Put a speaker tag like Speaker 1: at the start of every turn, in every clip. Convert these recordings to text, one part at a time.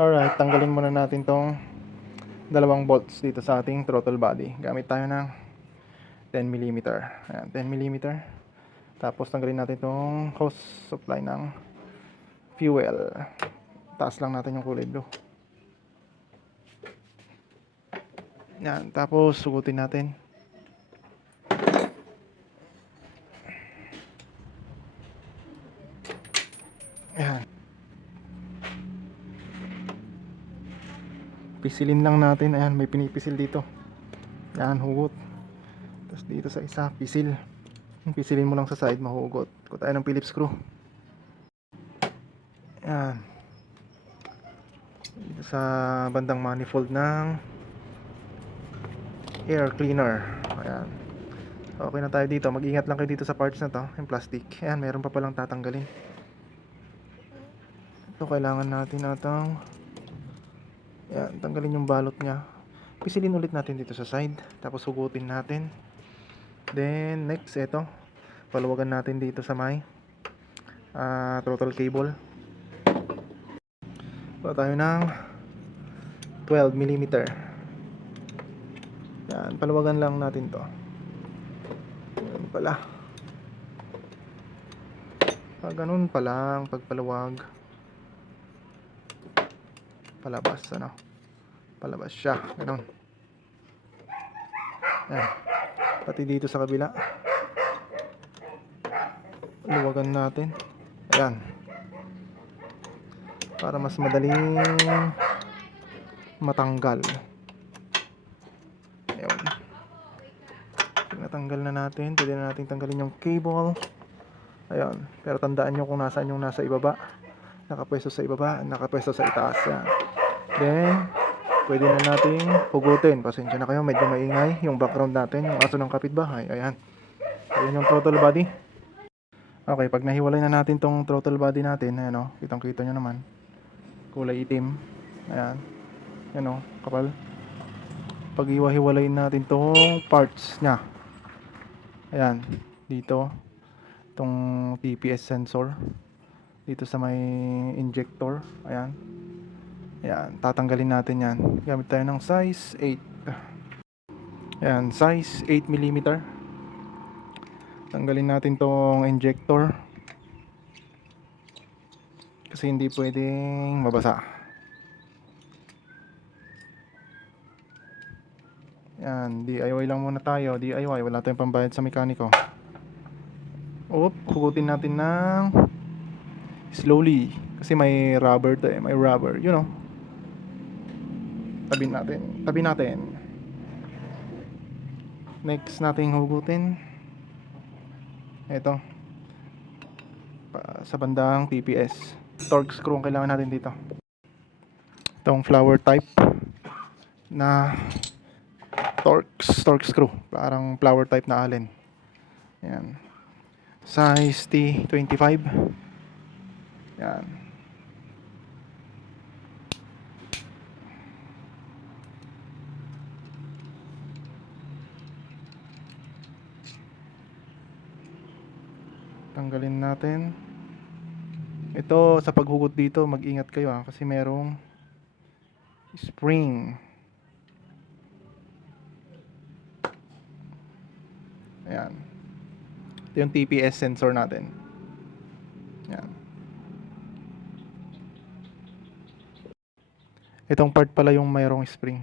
Speaker 1: Alright, tanggalin muna natin tong dalawang bolts dito sa ating throttle body. Gamit tayo ng 10mm. Ayan, 10mm. Tapos tanggalin natin tong hose supply ng fuel. Taas lang natin yung kulay blue. Yan, tapos sugutin natin. Yan. Pisilin lang natin. Ayan, may pinipisil dito. Yan, hugot. Tapos dito sa isa, pisil. Pisilin mo lang sa side, mahugot. Kuha tayo ng Phillips screw. Yan. Dito sa bandang manifold ng air cleaner. Ayan. Okay na tayo dito. Mag-ingat lang kayo dito sa parts na to. Yung plastic. Ayan, meron pa palang tatanggalin. Ito, kailangan natin natang Ayan, tanggalin yung balot niya. Pisilin ulit natin dito sa side. Tapos hugutin natin. Then, next, ito. Paluwagan natin dito sa may ah, throttle cable. Kuha tayo ng 12 mm. Yan, paluwagan lang natin to. Yan pala. Ah, ganun pa lang pagpaluwag. Palabas, ano? Palabas siya, ganun. Yan. Pati dito sa kabila. Luwagan natin. Ayan. Para mas madaling matanggal. Ayun. Natanggal na natin, pwede na natin tanggalin yung cable. Ayun. Pero tandaan nyo kung nasaan yung nasa ibaba. Nakapwesto sa ibaba, nakapwesto sa itaas. Yan. Then, pwede na nating hugutin. Pasensya na kayo, medyo maingay yung background natin, yung aso ng kapitbahay. Ayan. Ayan yung throttle body. Okay, pag nahiwalay na natin tong throttle body natin, ayan o, kitang kita nyo naman. Kulay itim. Ayan. Ayan o, kapal. Pag hiwa-hiwalay natin tong parts nya. Ayan, dito. Tong TPS sensor. Dito sa may injector. Ayan. Ayan, tatanggalin natin yan. Gamit tayo ng size 8. Ayan, size 8 mm. Tanggalin natin tong injector. Kasi hindi pwedeng mabasa. Yan, DIY lang muna tayo. DIY, wala tayong pambayad sa mekaniko. Oop, hugutin natin ng slowly. Kasi may rubber to eh. May rubber, you know. Tabi natin. Tabi natin. Next nating hugutin. Ito. Pa, sa bandang TPS. Torque screw ang kailangan natin dito. Itong flower type na torque, torque screw. Parang flower type na allen. Yan. Size T25. Yan. Tanggalin natin. Ito sa paghugot dito, mag-ingat kayo ha kasi merong spring. Ayan. Ito yung TPS sensor natin. Ayan. Itong part pala yung mayroong spring.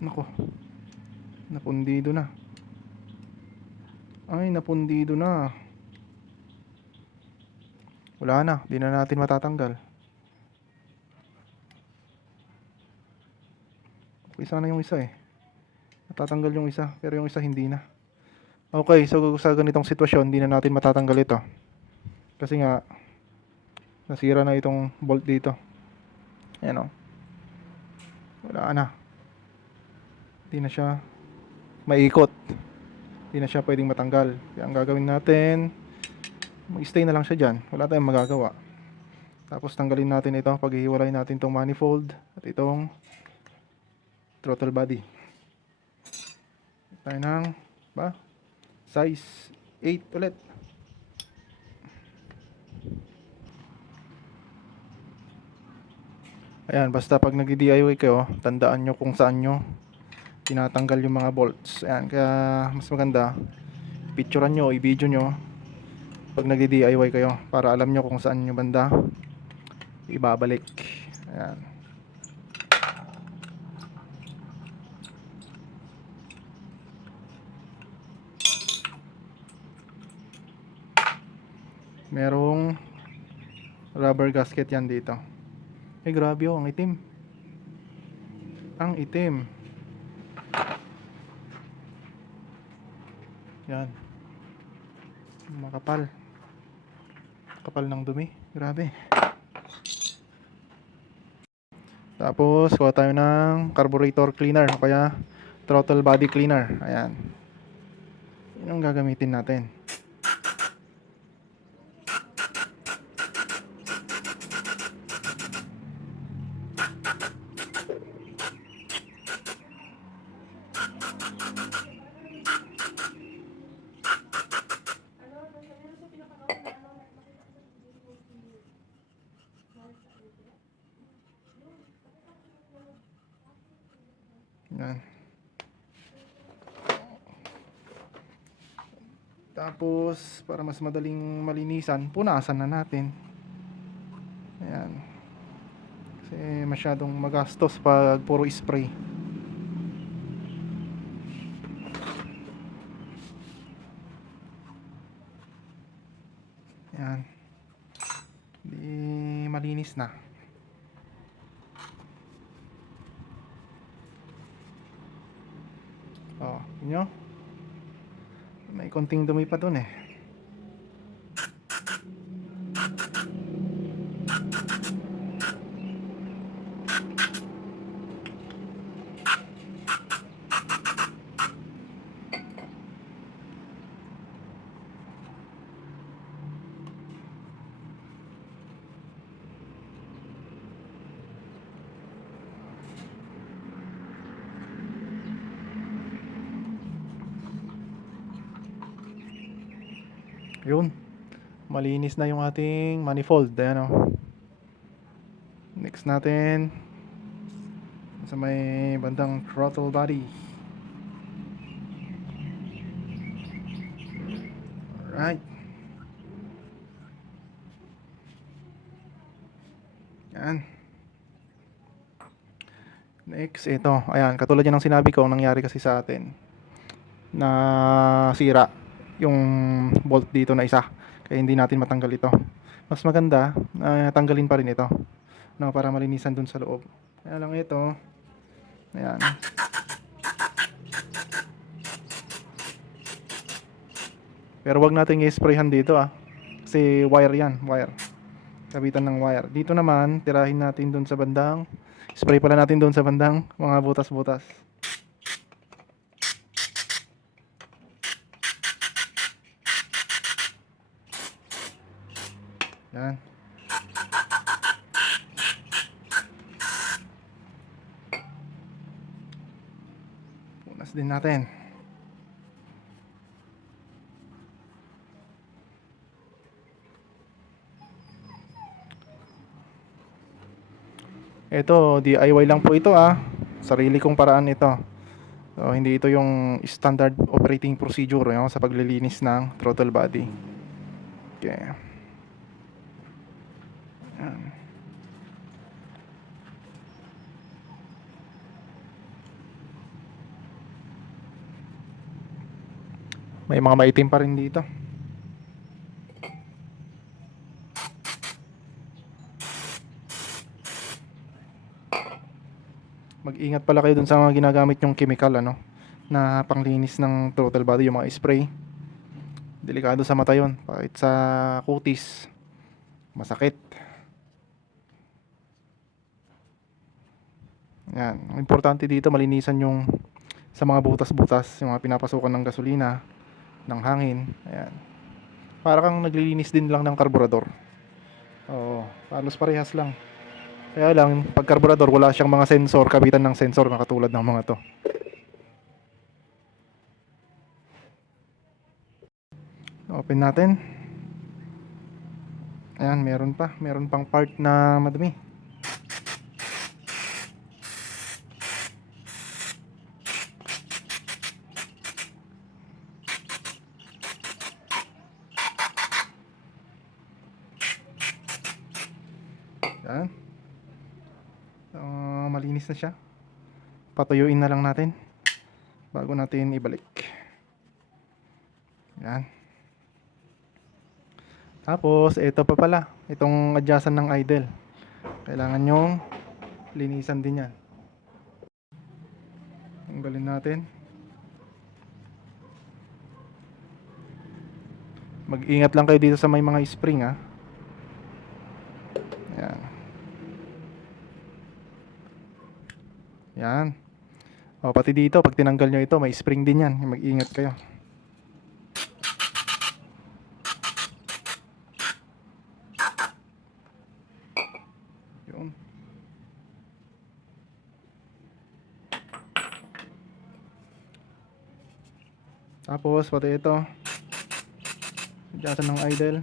Speaker 1: Nako. Napundido na. Ay, napundido na. Wala na, di na natin matatanggal. Isa na yung isa eh. Matatanggal yung isa, pero yung isa hindi na. Okay, so sa ganitong sitwasyon, di na natin matatanggal ito. Kasi nga, nasira na itong bolt dito ayan o wala na hindi na siya maikot. Hindi na siya pwedeng matanggal. Kaya ang gagawin natin mag-stay na lang siya dyan. Wala tayong magagawa. Tapos tanggalin natin ito paghihiwalay natin itong manifold at itong throttle body. Tayo ng ba? Size 8 ulit. Ayan basta pag nag-DIY kayo tandaan nyo kung saan nyo tinatanggal yung mga bolts. Ayan kaya mas maganda picturean nyo i-video nyo. Pag nag-DIY kayo para alam nyo kung saan nyo banda ibabalik. Ayan. Merong rubber gasket yan dito. Eh grabe oh ang itim. Ang itim yan. Makapal. Kapal ng dumi. Grabe. Tapos kuha tayo ng carburetor cleaner o kaya throttle body cleaner. Ayan. Yun ang gagamitin natin Yan. Tapos, para mas madaling malinisan, punasan na natin. Ayan. Kasi masyadong magastos pag puro spray. Ayan. Di malinis na. Oh, yun nyo? Konting dumi pa dun eh. Yun. Malinis na yung ating manifold. Ayan o. Next natin. Sa may bandang throttle body. Alright. Yan. Next, ito. Ayan, katulad yan ng sinabi ko, ang nangyari kasi sa atin. Na sira yung bolt dito na isa. Kaya hindi natin matanggal ito. Mas maganda, na tanggalin pa rin ito. No, para malinisan dun sa loob. Kaya lang ito. Ayan. Pero wag natin i-sprayhan dito ah. Kasi wire yan, wire. Kabitan ng wire. Dito naman, tirahin natin dun sa bandang spray pala natin dun sa bandang mga butas-butas. Yan. Punas din natin. Ito, DIY lang po ito ah. Sarili kong paraan ito. So, hindi ito yung standard operating procedure yun, sa paglilinis ng throttle body. Okay. May mga maitim pa rin dito. Mag-ingat pala kayo dun sa mga ginagamit yung chemical ano na panglinis ng total body yung mga spray. Delikado sa mata yun. Pahit sa kutis. Masakit. Yan. Importante dito malinisan yung sa mga butas-butas, yung mga pinapasukan ng gasolina ng hangin. Ayan. Para kang naglilinis din lang ng karburador. Oo, halos parehas lang. Kaya lang, pag karburador, wala siyang mga sensor, kabitan ng sensor na katulad ng mga to. Open natin. Ayan, meron pa. Meron pang part na madumi. Yan. Ah, malinis na siya. Patuyuin na lang natin bago natin ibalik. Yan. Tapos, ito pa pala. Itong adjustan ng idle. Kailangan nyong linisan din yan. Tanggalin natin. Mag-ingat lang kayo dito sa may mga spring ha. Yan. Yan. O, pati dito, pag tinanggal nyo ito, may spring din yan. Mag-ingat kayo. Yun. Tapos, pati ito. Adjustan ng idle.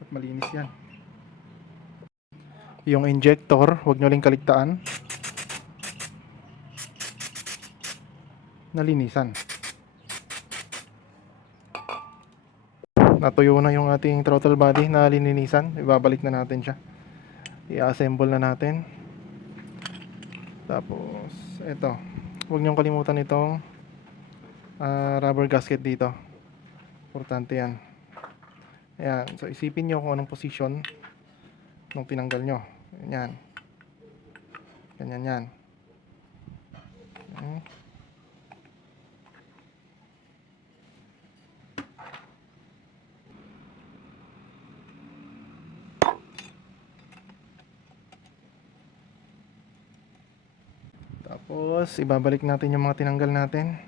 Speaker 1: At malinis yan. Yung injector, huwag nyo ling kaligtaan. Nalinisan. Natuyo na yung ating throttle body na lininisan. Ibabalik na natin siya. I-assemble na natin. Tapos, eto. Huwag niyong kalimutan itong ah, rubber gasket dito. Importante yan. Ayan. So, isipin nyo kung anong position nung tinanggal nyo. Yan. Ganyan yan. Okay. Tapos, ibabalik natin yung mga tinanggal natin.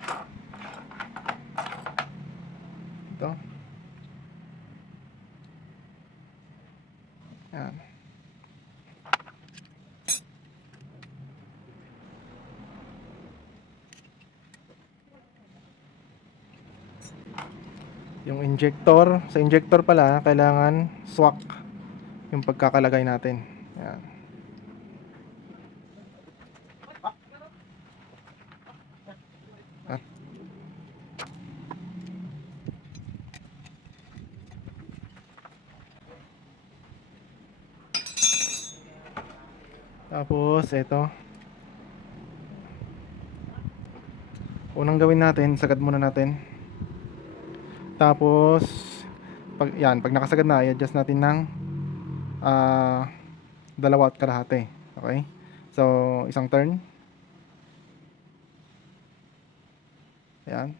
Speaker 1: Ito. Yan. Yung injector, sa injector pala, kailangan swak yung pagkakalagay natin. Yan. Tapos, ito. Unang gawin natin, sagad muna natin. Tapos, pag, yan, pag nakasagad na, i-adjust natin ng ah, dalawa at kalahati. Okay? So, isang turn. Ayan.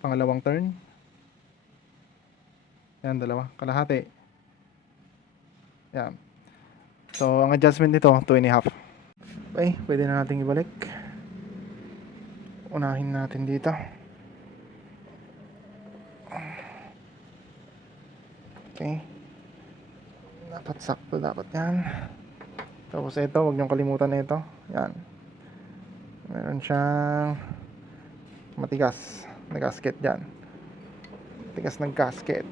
Speaker 1: Pangalawang turn. Ayan, dalawa. Kalahati. Yan. So, ang adjustment nito, 2 and a half. Okay, pwede na natin ibalik. Unahin natin dito. Okay. Dapat sakto, dapat yan. Tapos ito, huwag niyong kalimutan na ito. Yan. Meron siyang matigas na gasket dyan. Matigas ng gasket.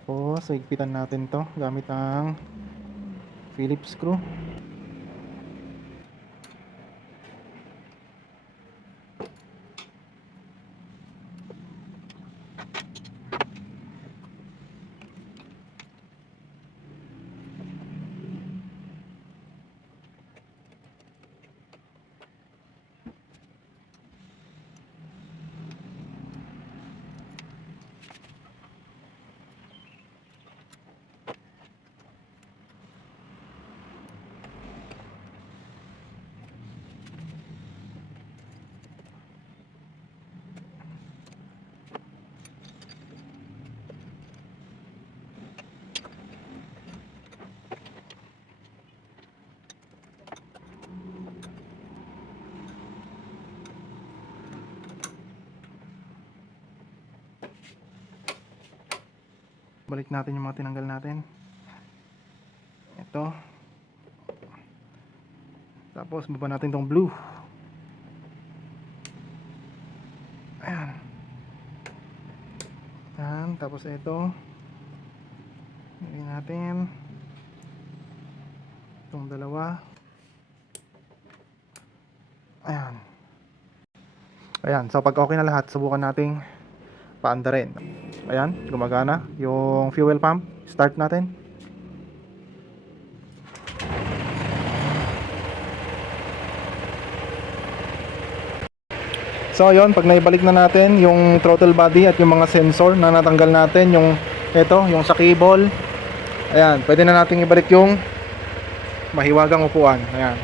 Speaker 1: Tapos, higpitan natin to gamit ang Phillips screw. Balik natin yung mga tinanggal natin. Ito. Tapos baba natin tong blue. Ayan. Ayan. Tapos ito. Lagyan natin. Itong dalawa. Ayan. Ayan. So pag okay na lahat, subukan nating paanda rin. Ayan. Gumagana. Yung fuel pump. Start natin. So ayun, pag naibalik na natin yung throttle body at yung mga sensor na natanggal natin, yung ito, yung sa cable. Ayan, pwede na nating ibalik yung mahiwagang upuan. Ayan.